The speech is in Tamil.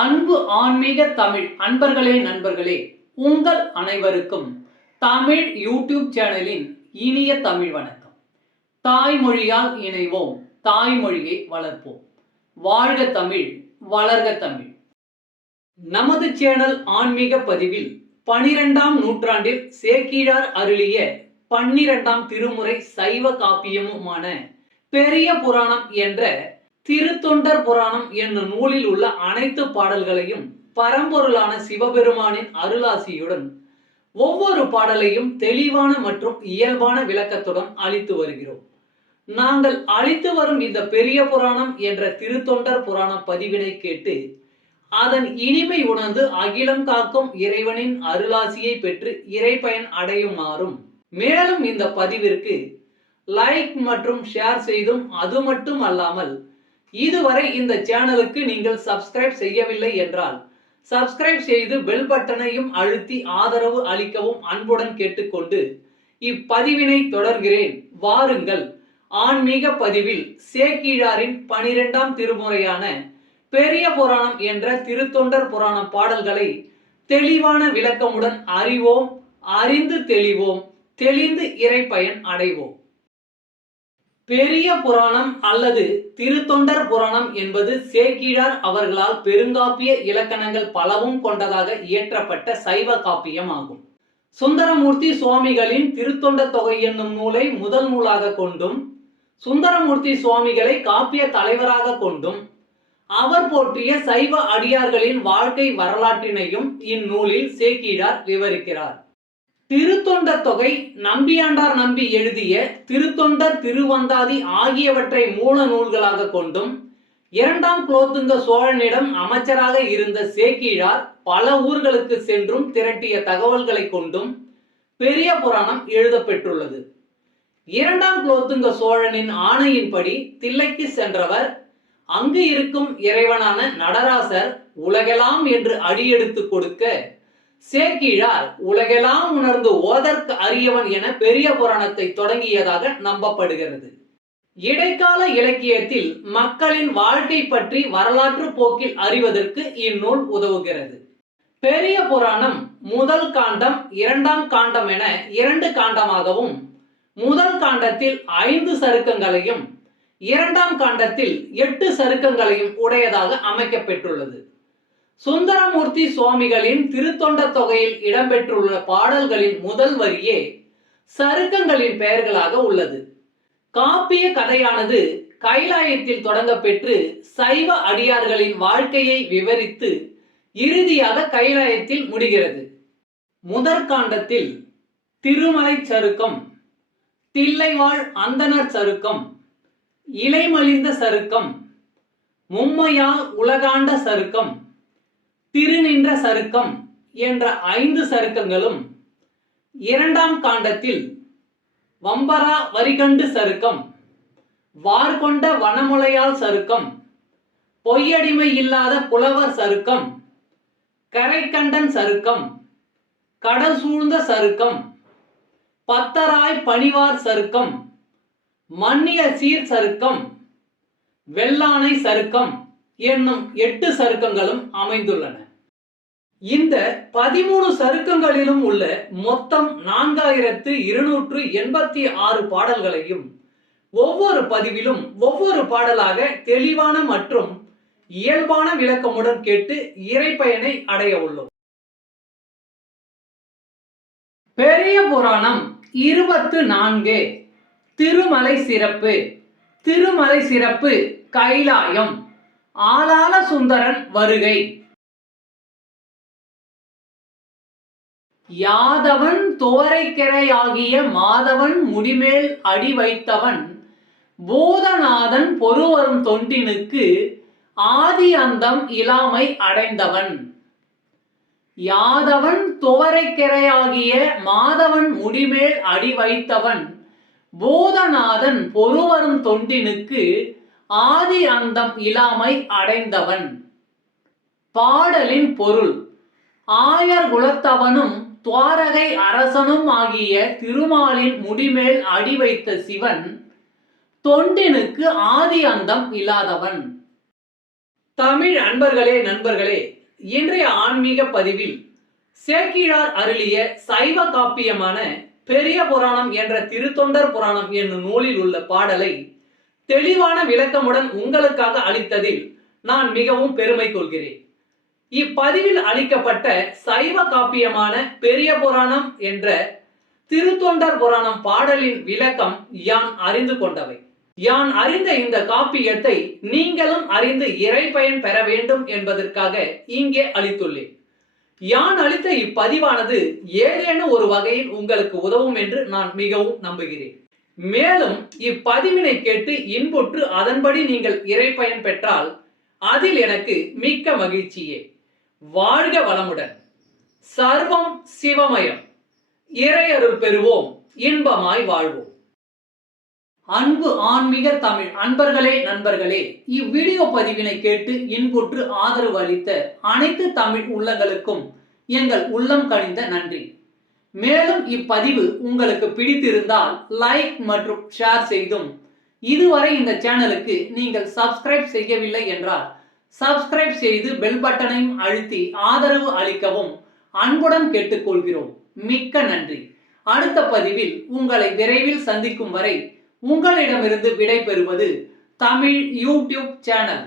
அன்பு ஆன்மீக தமிழ் அன்பர்களே நண்பர்களே, உங்கள் அனைவருக்கும் தமிழ் யூடியூப் சேனலின் இனிய தமிழ் வணக்கம். தாய்மொழியால் இணைவோம், தாய்மொழியை வளர்ப்போம். வாழ்க தமிழ், வளர்க தமிழ். நமது சேனல் ஆன்மீக பதிவில் 12ஆம் நூற்றாண்டில் சேக்கிழார் அருளிய 12ஆம் திருமுறை சைவ காப்பியமுமான பெரிய புராணம் என்ற திருத்தொண்டர் புராணம் என்னும் நூலில் உள்ள அனைத்து பாடல்களையும் பரம்பொருளான சிவபெருமானின் அருளாசியுடன் ஒவ்வொரு பாடலையும் தெளிவான மற்றும் இயல்பான விளக்கத்துடன் அளித்து வருகிறோம். நாங்கள் அளித்து வரும் இந்த பெரிய புராணம் என்ற திருத்தொண்டர் புராண பதிவினை கேட்டு அதன் இனிமை உணர்ந்து அகிலம் காக்கும் இறைவனின் அருளாசியை பெற்று இறைப்பயன் அடையுமாறும், மேலும் இந்த பதிவிற்கு லைக் மற்றும் ஷேர் செய்தும், அது மட்டும் அல்லாமல் இதுவரை இந்த சேனலுக்கு நீங்கள் சப்ஸ்கிரைப் செய்யவில்லை என்றால் சப்ஸ்கிரைப் செய்து பெல் பட்டனையும் அழுத்தி ஆதரவு அளிக்கவும் அன்புடன் கேட்டுக்கொண்டு இப்பதிவினை தொடர்கிறேன். வாருங்கள், ஆன்மீக பதிவில் சேக்கிழாரின் 12ஆம் திருமுறையான பெரிய புராணம் என்ற திருத்தொண்டர் புராண பாடல்களை தெளிவான விளக்கமுடன் அறிவோம், அறிந்து தெளிவோம், தெளிந்து இறைப்பயன் அடைவோம். பெரிய புராணம் அல்லது திருத்தொண்டர் புராணம் என்பது சேக்கிழார் அவர்களால் பெருங்காப்பிய இலக்கணங்கள் பலவும் கொண்டதாக இயற்றப்பட்ட சைவ காப்பியம் ஆகும். சுந்தரமூர்த்தி சுவாமிகளின் திருத்தொண்ட தொகை என்னும் நூலை முதல் நூலாக கொண்டும், சுந்தரமூர்த்தி சுவாமிகளை காப்பிய தலைவராக கொண்டும், அவர் போற்றிய சைவ அடியார்களின் வாழ்க்கை வரலாற்றினையும் இந்நூலில் சேக்கிழார் விவரிக்கிறார். திருத்தொண்ட தொகை நம்பியாண்டார் நம்பி எழுதிய திருத்தொண்டர் திருவந்தாதி ஆகியவற்றை மூல நூல்களாக கொண்டும், 2ஆம் குலோத்துங்க சோழனிடம் அமைச்சராக இருந்த சேக்கிழார் பல ஊர்களுக்கு சென்றும் திரட்டிய தகவல்களை கொண்டும் பெரிய புராணம் எழுதப்பெற்றுள்ளது. 2ஆம் குலோத்துங்க சோழனின் ஆணையின்படி தில்லைக்கு சென்றவர் அங்கு இருக்கும் இறைவனான நடராசர் உலகெல்லாம் என்று அடியெடுத்து கொடுக்க, சேக்கிழார் உலகெல்லாம் உணர்ந்து ஓதற்கு அரியவன் என பெரிய புராணத்தை தொடங்கியதாக நம்பப்படுகிறது. இடைக்கால இலக்கியத்தில் மக்களின் வாழ்க்கை பற்றி வரலாற்று போக்கில் அறிவதற்கு இந்நூல் உதவுகிறது. பெரிய புராணம் முதல் காண்டம், 2ஆம் காண்டம் என 2 காண்டமாகவும், முதல் காண்டத்தில் 5 சருக்கங்களையும் 2ஆம் காண்டத்தில் 8 சருக்கங்களையும் உடையதாக அமைக்கப்பெற்றுள்ளது. சுந்தரமூர்த்தி சுவாமிகளின் திருத்தொண்ட தொகையில் இடம்பெற்றுள்ள பாடல்களின் முதல் வரியே சருக்கங்களின் பெயர்களாக உள்ளது. காப்பிய கதையானது கைலாயத்தில் தொடங்க பெற்று சைவ அடியார்களின் வாழ்க்கையை விவரித்து இறுதியாக கைலாயத்தில் முடிகிறது. முதற்காண்டத்தில் திருமலை சருக்கம், தில்லைவாழ் அந்தணர் சருக்கம், இலைமலிந்த சருக்கம், மும்மையால் உலகாண்ட சருக்கம், திருநின்ற சருக்கம் என்ற 5 சருக்கங்களும், 2ஆம் காண்டத்தில் வம்பரா வரிகண்டு சருக்கம், வார்கொண்ட வனமுலையால் சருக்கம், பொய்யடிமை இல்லாத புலவர் சருக்கம், கரைக்கண்டன் சருக்கம், கடல் சூழ்ந்த சருக்கம், பத்தராய் பணிவார் சருக்கம், மன்னிய சீர் சருக்கம், வெள்ளானை சருக்கம் என்னும் 8 சருக்கங்களும் அமைந்துள்ளன. இந்த 13 சருக்கங்களிலும் உள்ள மொத்தம் 4286 பாடல்களையும் ஒவ்வொரு பதிவிலும் ஒவ்வொரு பாடலாக தெளிவான மற்றும் இயல்பான விளக்கமுடன் கேட்டு இறைப்பயனை அடைய உள்ளோம். பெரிய புராணம் 24. திருமலை சிறப்பு. திருமலை சிறப்பு கைலாயம். ஆளாள சுந்தரன் வருகை. யாதவன் துவரைக்கிரையாகிய மாதவன் முடிமேல் அடி வைத்தவன் பூதநாதன் பொருவரும் தொண்டினுக்கு ஆதி அந்தம் இலாமை அடைந்தவன். யாதவன் துவரைக்கிரையாகிய மாதவன் முடிமேல் அடி வைத்தவன் பூதநாதன் பொருவரும் தொண்டினுக்கு ஆதி அந்தம் இலாமை அடைந்தவன். பாடலின் பொருள்: ஆயர் குலத்தவனும் துவாரகை அரசனும் ஆகிய திருமாலின் முடிமேல் அடி வைத்த சிவன் தொண்டினுக்கு ஆதி அந்தம் இல்லாதவன். தமிழ் அன்பர்களே நண்பர்களே, இன்றைய ஆன்மீக பதிவில் சேக்கிழார் அருளிய சைவ காப்பியமான பெரிய புராணம் என்ற திருத்தொண்டர் புராணம் என்னும் நூலில் உள்ள பாடலை தெளிவான விளக்கமுடன் உங்களுக்காக அளித்ததில் நான் மிகவும் பெருமை கொள்கிறேன். இப்பதிவில் அளிக்கப்பட்ட சைவ காப்பியமான பெரிய புராணம் என்ற திருத்தொண்டர் புராணம் பாடலின் விளக்கம் யான் அறிந்து கொண்டவை. யான் அறிந்த இந்த காப்பியத்தை நீங்களும் அறிந்து இறை பயன் பெற வேண்டும் என்பதற்காக இங்கே அளித்துள்ளேன். யான் அளித்த இப்பதிவானது ஏதேனும் ஒரு வகையில் உங்களுக்கு உதவும் என்று நான் மிகவும் நம்புகிறேன். மேலும் இப்பதிவினை கேட்டு இன்புற்று அதன்படி நீங்கள் இறை பயன் பெற்றால் அதில் எனக்கு மிக்க மகிழ்ச்சியே. வாழ்க வளமுடன். சர்வம் சிவமயம். இறையருள் பெறுவோம், இன்பமாய் வாழ்வோம். அன்பு ஆன்மீக தமிழ் அன்பர்களே நண்பர்களே, இவ்வீடியோ பதிவினை கேட்டு இன்புற்று ஆதரவு அளித்த அனைத்து தமிழ் உள்ளங்களுக்கும் எங்கள் உள்ளம் கனிந்த நன்றி. மேலும் இப்பதிவு உங்களுக்கு பிடித்திருந்தால் லைக் மற்றும் ஷேர் செய்தும், இதுவரை இந்த சேனலுக்கு நீங்கள் சப்ஸ்கிரைப் செய்யவில்லை என்றால் சப்ஸ்கிரைப் செய்து பெல் பட்டனையும் அழுத்தி ஆதரவு அளிக்கவும் அன்புடன் கேட்டுக்கொள்கிறோம். மிக்க நன்றி. அடுத்த பதிவில் உங்களை விரைவில் சந்திக்கும் வரை உங்களிடமிருந்து விடை பெறுவது தமிழ் யூடியூப் சேனல்.